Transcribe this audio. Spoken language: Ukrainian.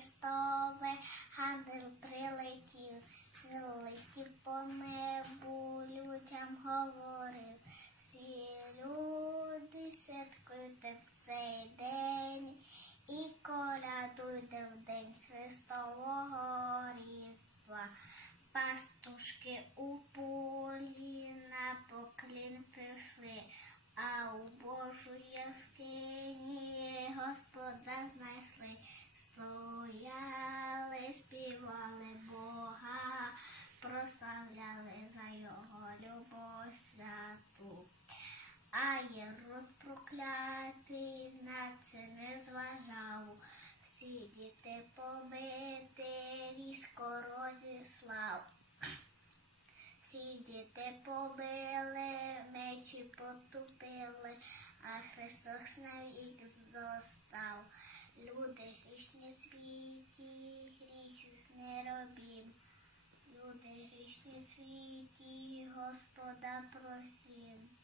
Христове, ангел прилетів, прилетів по небу, людям говорив. Всі люди святкуйте в цей день і колядуйте в день Христового Різдва. Співали Бога, прославляли за його любов святу. А Єрод проклятий на це не зважав. Всі діти побити, різко розіслав. Всі діти побили, мечі потупили, а Христос навік зостав. Люди грішні світі, світі, Господа просім.